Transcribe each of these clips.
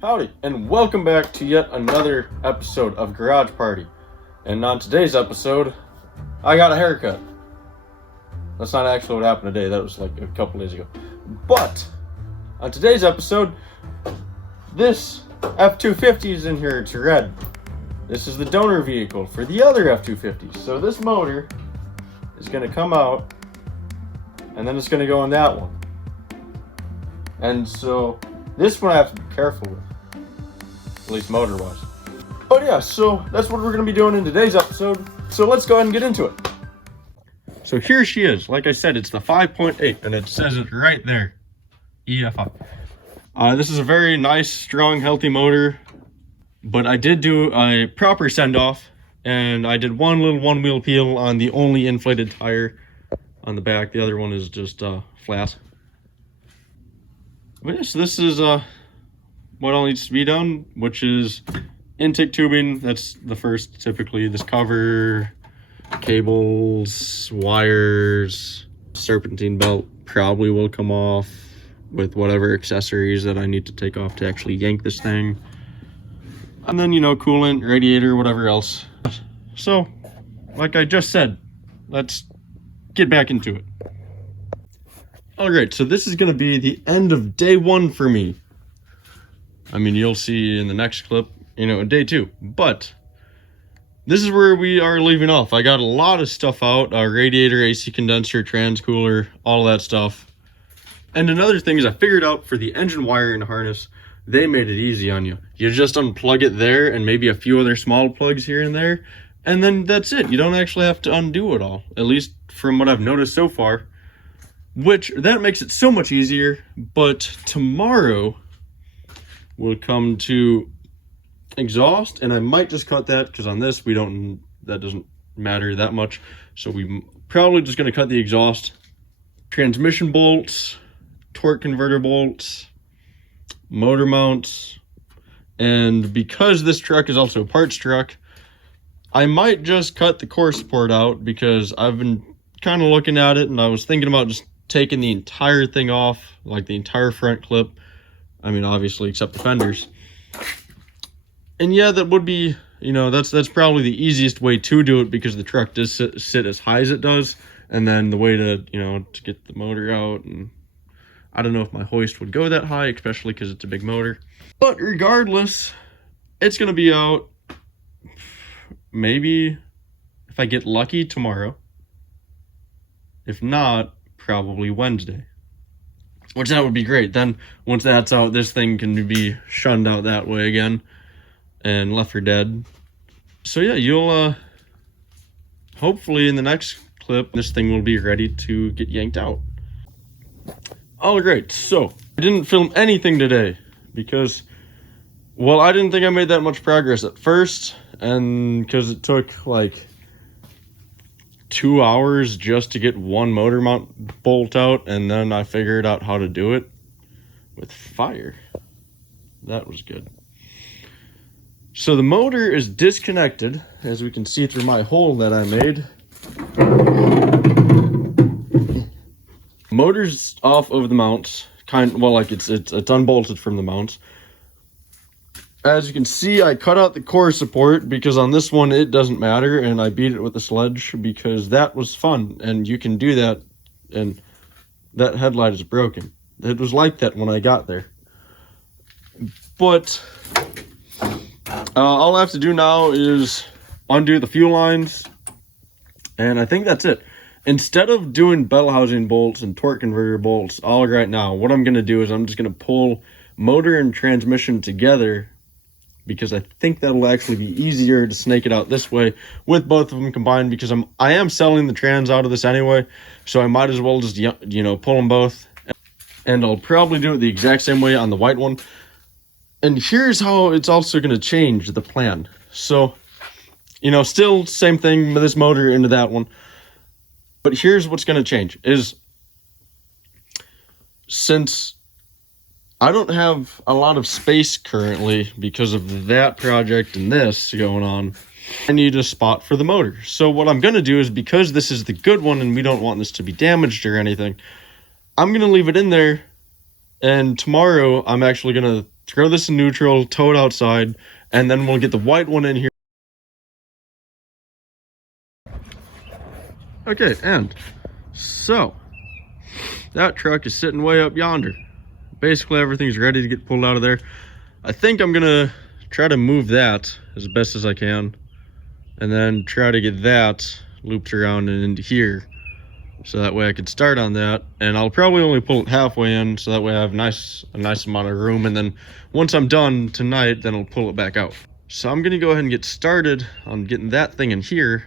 Howdy, and welcome back to yet another episode of Garage Party. And on today's episode, I got a haircut. That's not actually what happened today, that was like a couple days ago. But, on today's episode, this F250 is in here, it's red. This is the donor vehicle for the other F250. So this motor is going to come out, and then it's going to go in that one. And so, this one I have to be careful with. At least motor-wise. But yeah, so that's what we're going to be doing in today's episode. So let's go ahead and get into it. So here she is. Like I said, it's the 5.8, and it says it right there. EFI. This is a very nice, strong, healthy motor. But I did do a proper send-off, and I did one little one-wheel peel on the only inflated tire on the back. The other one is just flat. But yes, this is what all needs to be done, which is intake tubing. That's the first, typically. This cover, cables, wires, serpentine belt probably will come off with whatever accessories that I need to take off to actually yank this thing. And then, you know, coolant, radiator, whatever else. So, like I just said, let's get back into it. Alright, so this is going to be the end of day one for me. I mean, you'll see in the next clip, you know, day two. But this is where we are leaving off. I got a lot of stuff out. Radiator, AC condenser, transcooler, all that stuff. And another thing is I figured out for the engine wiring harness, they made it easy on you. You just unplug it there and maybe a few other small plugs here and there. And then that's it. You don't actually have to undo it all. At least from what I've noticed so far. Which, that makes it so much easier. But tomorrow we'll come to exhaust, and I might just cut that because on this that doesn't matter that much. So we probably just going to cut the exhaust, transmission bolts, torque converter bolts, motor mounts, and because this truck is also a parts truck, I might just cut the core support out because I've been kind of looking at it and I was thinking about just taking the entire thing off, like the entire front clip. I mean, obviously, except the fenders. And yeah, that would be, you know, that's probably the easiest way to do it because the truck does sit as high as it does. And then the way to, you know, to get the motor out. And I don't know if my hoist would go that high, especially because it's a big motor. But regardless, it's going to be out maybe, if I get lucky, tomorrow. If not, probably Wednesday. Which that would be great. Then once that's out, this thing can be shunned out that way again and left for dead. So yeah, you'll hopefully in the next clip, this thing will be ready to get yanked out. All right, so I didn't film anything today because, well, I didn't think I made that much progress at first, and because it took like 2 hours just to get one motor mount bolt out, and then I figured out how to do it with fire. That was good. So the motor is disconnected, as we can see through my hole that I made. Motor's off of the mounts, it's unbolted from the mounts. As you can see, I cut out the core support because on this one it doesn't matter, and I beat it with a sledge because that was fun, and you can do that, and that headlight is broken. It was like that when I got there. But all I have to do now is undo the fuel lines, and I think that's it. Instead of doing bell housing bolts and torque converter bolts all right now, what I'm going to do is I'm just going to pull motor and transmission together because I think that'll actually be easier to snake it out this way with both of them combined because I am selling the trans out of this anyway, so I might as well just, you know, pull them both. And I'll probably do it the exact same way on the white one. And here's how it's also going to change the plan. So, you know, still same thing with this motor into that one. But here's what's going to change is since I don't have a lot of space currently because of that project and this going on, I need a spot for the motor. So what I'm going to do is, because this is the good one and we don't want this to be damaged or anything, I'm going to leave it in there. And tomorrow I'm actually going to throw this in neutral, tow it outside, and then we'll get the white one in here. Okay, and so that truck is sitting way up yonder. Basically everything's ready to get pulled out of there. I think I'm gonna try to move that as best as I can, and then try to get that looped around and into here, so that way I can start on that. And I'll probably only pull it halfway in, so that way I have a nice amount of room. And then once I'm done tonight, then I'll pull it back out. So I'm gonna go ahead and get started on getting that thing in here,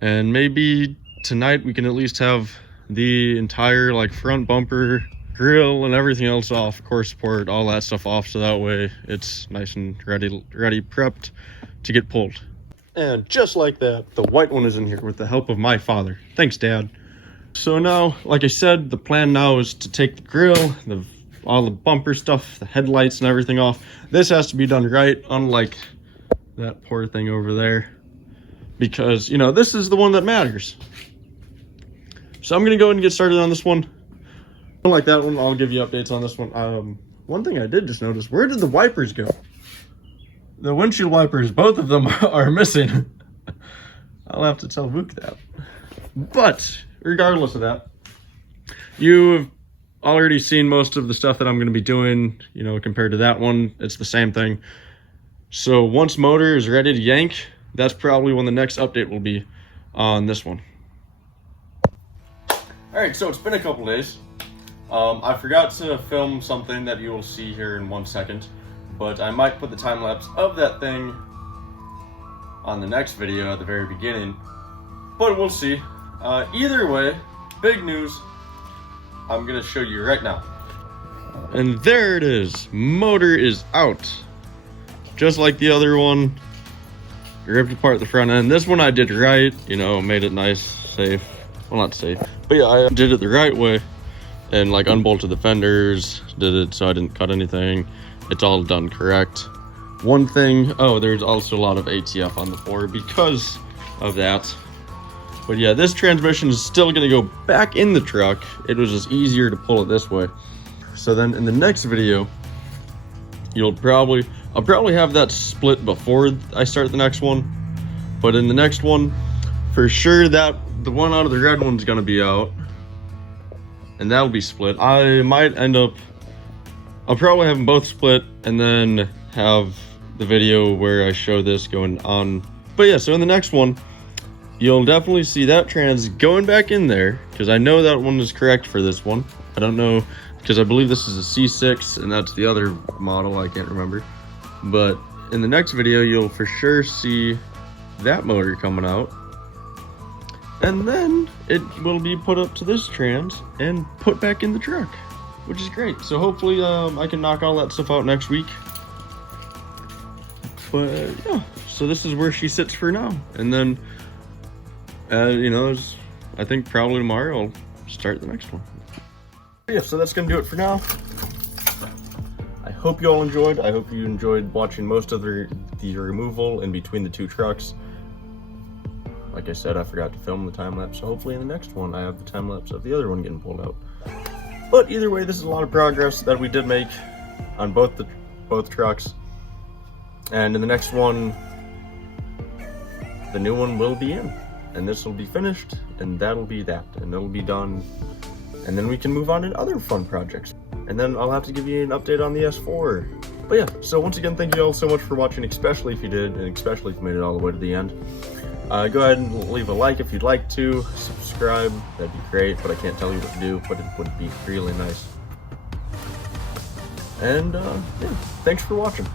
and maybe tonight we can at least have the entire like front bumper, grill, and everything else off, core support, all that stuff off, so that way it's nice and ready prepped to get pulled. And just like that, the white one is in here with the help of my father. Thanks, Dad. So now, like I said, the plan now is to take the grill, all the bumper stuff, the headlights and everything off. This has to be done right, unlike that poor thing over there, because, you know, this is the one that matters. So I'm gonna go ahead and get started on this one. Like that one, I'll give you updates on this one. One thing I did just notice, where did the wipers go? The windshield wipers, both of them are missing. I'll have to tell Vuk that. But regardless of that, you've already seen most of the stuff that I'm going to be doing, you know, compared to that one. It's the same thing. So once motor is ready to yank, that's probably when the next update will be on this one. All right, so it's been a couple days. I forgot to film something that you will see here in 1 second, but I might put the time lapse of that thing on the next video at the very beginning, but we'll see. Either way, big news, I'm gonna show you right now. And there it is, motor is out. Just like the other one, ripped apart the front end. This one I did right, you know, made it nice, safe. Well, not safe, but yeah, I did it the right way. And like unbolted the fenders, did it so I didn't cut anything. It's all done correct. One thing, oh, there's also a lot of ATF on the floor because of that. But yeah, this transmission is still gonna go back in the truck. It was just easier to pull it this way. So then in the next video, I'll probably have that split before I start the next one. But in the next one, for sure that the one out of the red one's gonna be out. And that'll be split. I might end up, I'll probably have them both split and then have the video where I show this going on. But yeah, so in the next one, you'll definitely see that trans going back in there, because I know that one is correct for this one. I don't know, because I believe this is a C6 and that's the other model, I can't remember. But in the next video, you'll for sure see that motor coming out. And then it will be put up to this trans and put back in the truck, which is great. So hopefully I can knock all that stuff out next week. But yeah, so this is where she sits for now. And then, you know, I think probably tomorrow I'll start the next one. Yeah, so that's gonna do it for now. I hope you all enjoyed. I hope you enjoyed watching most of the removal in between the two trucks. Like I said, I forgot to film the time lapse, so hopefully in the next one I have the time lapse of the other one getting pulled out. But either way, this is a lot of progress that we did make on both trucks. And in the next one, the new one will be in, and this will be finished, and that'll be that, and it'll be done. And then we can move on to other fun projects. And then I'll have to give you an update on the S4. But yeah, so once again, thank you all so much for watching, especially if you did, and especially if you made it all the way to the end. Go ahead and leave a like if you'd like to, subscribe, that'd be great, but I can't tell you what to do, but it would be really nice. And yeah, thanks for watching.